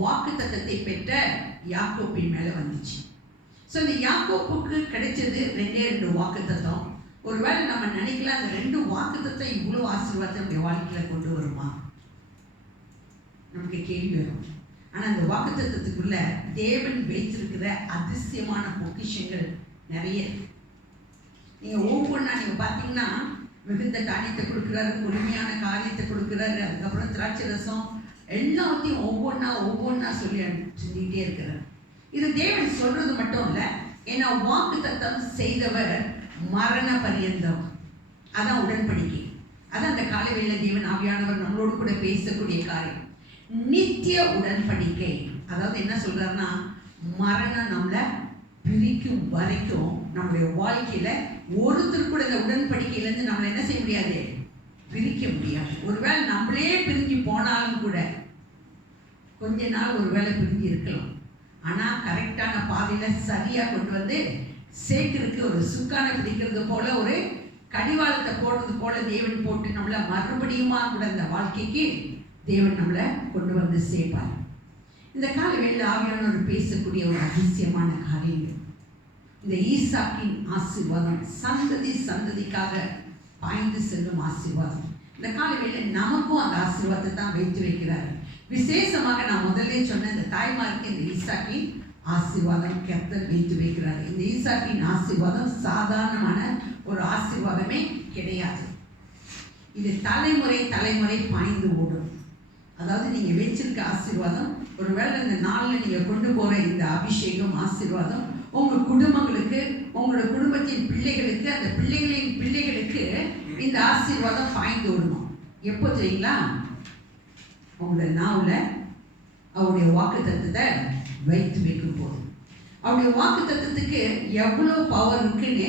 வாக்குத்தத்தத்தை பெற்ற யாக்கோபின் மேல வந்துச்சு. ஸோ இந்த யாக்கோப்புக்கு கிடைச்சது 2 வாக்குத்தத்தம். ஒருவேளை நம்ம நினைக்கலாம் அந்த 2 வாக்குத்தத்தம் இவ்வளவு ஆசீர்வாதத்தை நம்முடைய வாழ்க்கையில கொண்டு வருமா? நமக்கு கேள்வி வரும். ஆனா அந்த வாக்குத்தத்தத்துக்குள்ள தேவன் வைத்திருக்கிற அதிசயமான பொக்கிஷங்கள் நிறைய. நீங்க ஒவ்வொன்றா நீங்க பார்த்தீங்கன்னா மிகுந்த காரியத்தை கொடுக்குறாரு, பொறுமையான காரியத்தை கொடுக்குறாரு, அதுக்கப்புறம் திராட்சை ரசம், எல்லாத்தையும் ஒவ்வொன்றா சொல்லிட்டே இருக்கிறார். இது தேவன் சொல்றது மட்டும் இல்லை, ஏன்னா வாக்குத்தத்தம் செய்தவர் மரண பரியந்தம். அதான் உடன்படிக்கை. அதான் அந்த காலைவேளை தேவன் ஆவியானவர் நம்மளோடு கூட பேசக்கூடிய காரியம். நித்திய உடன்படிக்கை. அதாவது என்ன சொல்றாருன்னா, மரணம் நம்மளை பிரிக்கும் வரைக்கும் நம்முடைய வாழ்க்கையில ஒருத்தர் கூட இந்த உடன்படிக்கையிலேருந்து நம்மளை என்ன செய்ய முடியாது? பிரிக்க முடியாது. ஒருவேளை நம்மளே பிரிஞ்சு போனாலும் கூட கொஞ்ச நாள் ஒருவேளை பிரிஞ்சு இருக்கலாம். ஆனா கரெக்டான பாதையில சரியா கொண்டு வந்து சேர்க்கிறதுக்கு ஒரு சுக்கானை பிடிக்கிறது போல, ஒரு கடிவாளத்தை போடுறது போல தேவன் போட்டு நம்மளை மறுபடியுமா கூட இந்த வாழ்க்கைக்கு தேவன் நம்மளை கொண்டு வந்து சேர்ப்பார். இந்த காலவேளை ஆவியானவர் பேசக்கூடிய ஒரு அதிசயமான காரியங்கள். இந்த ஈசாக்கின் ஆசீர்வாதம் சந்ததி சந்ததிக்காக பாய்ந்து செல்லும் ஆசீர்வாதம். இந்த காலவேளை நமக்கும் அந்த ஆசீர்வாதத்தை தான் வைத்து வைக்கிறார். விசேஷமாக நான் முதல்ல சொன்ன இந்த தாய்மாருக்கு இந்த ஈசாக்கின் ஆசீர்வாதம் கர்த்தர் வைத்து வைக்கிறார். இந்த ஈசாக்கின் ஆசீர்வாதம் சாதாரணமான ஒரு ஆசீர்வாதமே கிடையாது. இது தலைமுறை பாய்ந்து ஓடும். அதாவது நீங்க வச்சிருக்க ஆசீர்வாதம், ஒருவேளை இந்த நாளில் நீங்க கொண்டு போற இந்த அபிஷேகம் ஆசீர்வாதம் உங்க குடும்பங்களுக்கு, உங்களோட குடும்பத்தின் பிள்ளைகளுக்கு, அந்த பிள்ளைகளின் பிள்ளைகளுக்கு இந்த ஆசீர்வாதம் பாய்ந்து ஓடணும். எப்போ தெரியுங்களா? உங்களோட நாவுல அவருடைய வாக்குத்தத்தத்தை வைத்து வைக்கும் போது. அவருடைய வாக்குத்தத்தத்துக்கு எவ்வளவு பவர் இருக்குன்னு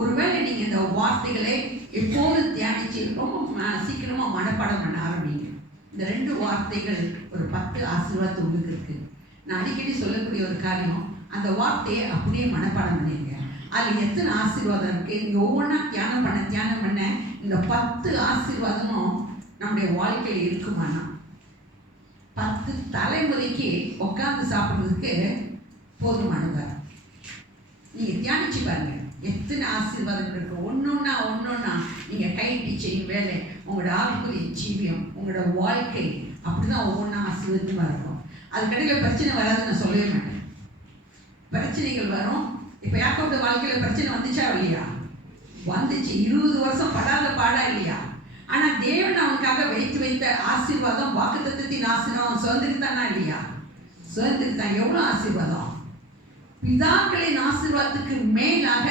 ஒருவேளை நீங்க இந்த வார்த்தைகளை எப்போதும் தியானிச்சு ரொம்ப சீக்கிரமா மனப்பாடம் பண்ண ஆரம்பிங்க. இந்த 2 வார்த்தைகள் ஒரு 10 ஆசீர்வாதம் உங்களுக்கு இருக்கு. நான் அடிக்கடி சொல்லக்கூடிய ஒரு காரியம், அந்த வார்த்தையை அப்படியே மனப்பாடம் பண்ணிருங்க. அதுல எத்தனை ஆசீர்வாதம் இருக்கு நீங்க ஒவ்வொன்றா தியானம் பண்ண இந்த 10 ஆசீர்வாதமும் நம்முடைய வாழ்க்கையில் இருக்குமானா 10 தலைமுறைக்கு உட்கார்ந்து சாப்பிட்றதுக்கு போதுமானதா? நீங்க தியானிச்சு பாருங்க எத்தனை ஆசீர்வாதம் இருக்கு. ஒன்னொன்னா நீங்க கைட்டி செய்யும் வேலை, உங்களோட ஆவிக்குரிய ஜீவியம், உங்களோட வாழ்க்கை அப்படிதான் ஒவ்வொன்றா ஆசீர்வாதமா இருக்கும். அதுக்கடையில் பிரச்சனை வராதுன்னு நான் சொல்லவே மாட்டேன். பிரச்சனைகள் வரும். இப்போ யாக்கோபோட வாழ்க்கையில பிரச்சனை வந்துச்சா இல்லையா? வந்துச்சு. 20 வருஷம் படாத பாடா இல்லையா? ஆனா தேவன் அவனுக்காக வைத்த ஆசீர்வாதம், வாக்குத்தத்தத்தின் ஆசீர்வாதம் சுதந்திரித்தானா இல்லையா? சுதந்திரித்தான். எவ்வளவு ஆசீர்வாதம்! பிதாக்களின் ஆசீர்வாதத்துக்கு மேலாக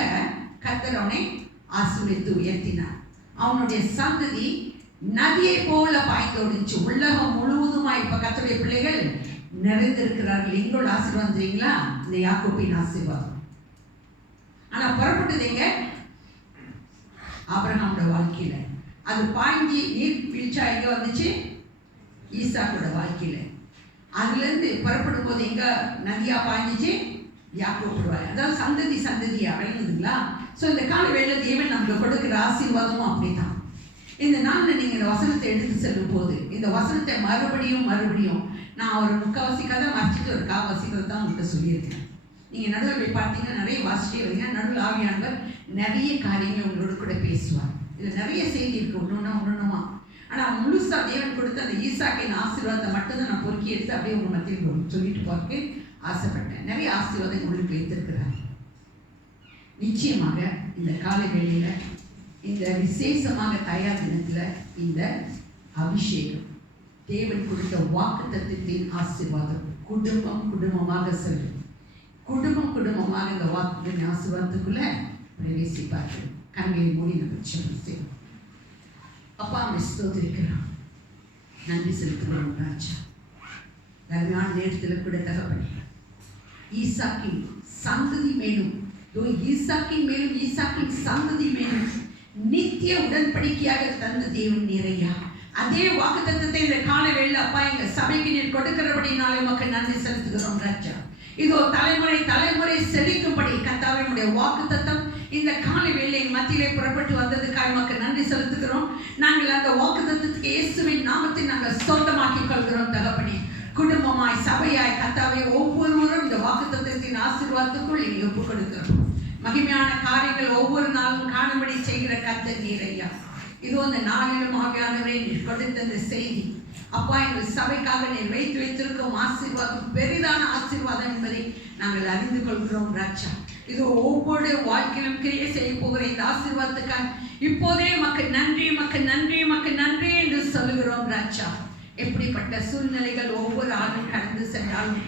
கர்த்தர் அவனை ஆசீர்வதித்து உயர்த்தினார். அவனுடைய சந்ததி நதியை போல பாய்ந்தோடிச்சு. உலகம் முழுவதுமா இப்ப கர்த்தருடைய பிள்ளைகள் நிறைந்திருக்கிறார்கள். எங்களோட ஆசீர்வாதம் தெரியுங்களா? இந்த யாக்கோபின் ஆசீர்வாதம். ஆனா புறப்பட்டது எங்க? ஆபிரகாமோட வாழ்க்கையில. அது பாய்ஞ்சி நீர் வீழ்ச்சா எங்க வந்துச்சு? ஈசாக்கோட வாழ்க்கையில. அதுல இருந்து புறப்படும் போது எங்க நதியா பாய்ஞ்சிச்சு? யாக்கோபு. அதாவது சந்ததியா விளங்குதுங்களா? ஸோ இந்த கால வேளை தேவன் நமக்கு கொடுக்குற ஆசீர்வாதமும் அப்படித்தான். இந்த நாளில் நீங்கள் இந்த வசனத்தை எடுத்து செல்லும் போது இந்த வசனத்தை மறுபடியும் நான் ஒரு 3/4 கதை மறைச்சிட்டு ஒரு 1/4 கதை தான் உங்கள்கிட்ட சொல்லியிருக்கேன். நீங்கள் நடுவில் போய் பார்த்தீங்கன்னா நிறைய வாசிட்டே வரீங்க. நடுவில் ஆவியானவர் நிறைய காரியங்கள் உங்களோட கூட பேசுவார். இதில் நிறைய செய்தி இருக்குது, ஒன்றுமா. ஆனால் முழுசா தேவன் கொடுத்த அந்த ஈசாக்கின் ஆசீர்வாதத்தை மட்டும்தான் நான் பொறுக்கி எடுத்து அப்படியே உங்கள் மத்தியில் சொல்லிட்டு போறதுக்கு ஆசைப்பட்டேன். நிறைய ஆசீர்வாதம் உங்களுக்கு வைத்திருக்கிறார். நிச்சயமாக இந்த காலை வேளையில இந்த விசேஷமாக தயார் தினத்தில் இந்த அபிஷேகம் தேவன் கொடுத்த வாக்குத்தத்தத்தின் ஆசீர்வாதம் குடும்பமாக செல்லும். குடும்பமாக இந்த வாக்குத்தத்தின் ஆசீர்வாதத்துக்குள்ள பிரவேசிப்பார்கள். கண்களை மூடி நம்ம ஜெபம் செய்வோம். அப்பா, ஸ்தோத்திரிக்கிறோம், நன்றி செலுத்துகிறோம் ராஜா. அருமையான நேரத்தில் கூட தகப்பனே, ஈசாக்கின் சந்ததி மேலும் ஈசாக்கின் மேலும் ஈசாக்கின் சந்ததி மேலும் நித்திய உடன்படிக்கையாக தந்த தேவன் நீரையா. அதே வாக்குத்தத்தத்தை இந்த கால வேளையில அப்பா எங்க சபைக்கு நீர் கொடுக்கிறபடினாலே உமக்கு நன்றி செலுத்துகிறோம் ராஜா. இதோ தலைமுறை தலைமுறை செழிக்கும்படி கர்த்தாவே உம்முடைய வாக்குத்தத்தம் இந்த காலை வேளை மத்தியிலே புறப்பட்டு வந்ததுக்காக உமக்கு நன்றி செலுத்துகிறோம். நாங்கள் அந்த வாக்குத்தத்தத்துக்கு இயேசுவின் நாமத்தை நாங்கள் சொந்தமாக்கிக் கொள்கிறோம் தகப்பனே. குடும்பமாய் சபையாய் கர்த்தாவே ஒவ்வொருவரும் இந்த வாக்குத்தத்தத்தின் ஆசீர்வாதத்துக்குள் நீங்க ஒப்புக் கொடுக்கிறோம். மகிமையான காரியங்கள் ஒவ்வொரு நாளும் காணும்படி செய்கிற கர்த்தர் நீரையா. இதோ அந்த நாளிலும் ஆவியானவரே நீர் கொடுத்த இந்த செய்தி அப்பா எங்கள் சபைக்காக நீர் வைத்திருக்கும் ஆசீர்வாதம் பெரிதான ஆசீர்வாதம் என்பதை நாங்கள் அறிந்து கொள்கிறோம் ராஜா. இது ஒவ்வொரு வாழ்க்கையிலும் கிரியை செய்ய போகிற இந்த ஆசீர்வாதத்துக்காக இப்போதே மக்கள் நன்றி மக்கள் நன்றி மக்கள் நன்றி என்று சொல்லுகிறோம் ராஜா. எப்படிப்பட்ட சூழ்நிலைகள் ஒவ்வொரு ஆளும் கடந்து சென்றாலும்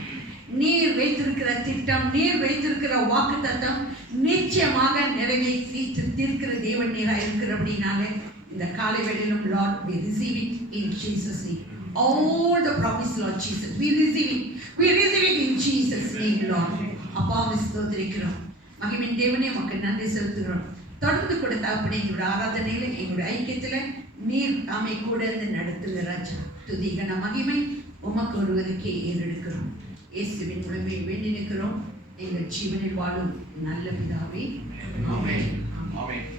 நீர் வைத்திருக்கிற திட்டம், நீர் வைத்திருக்கிற வாக்குத்தத்தம் நிச்சயமாக நிறைவேற்றி தீர்க்கிற தேவன் நீராக இருக்கிறபடினாலே இந்த காலை வேளையிலும் Lord we receive it in Jesus name. All the promise Lord Jesus we receive it in Jesus name Lord. அப்பா ஸ்தோத்திரிக்கிறோம். மகிமையின் தேவனே உமக்கு நன்றி செலுத்துகிறோம். தொடர்ந்து கூட தகப்பனே எங்களுடைய ஆராதனையில எங்களுடைய ஐக்கியத்துல நீர் தாமே கூட இருந்து நடத்துகிற ராஜா. துதி கன மகிமை உமக்கு ஒருவருக்கே ஏறெடுக்கிறோம். இயேசுவின் மூலமே வேண்டி நிற்கிறோம் எங்கள் ஜீவனில் வாழும் நல்ல பிதாவே. ஆமென்.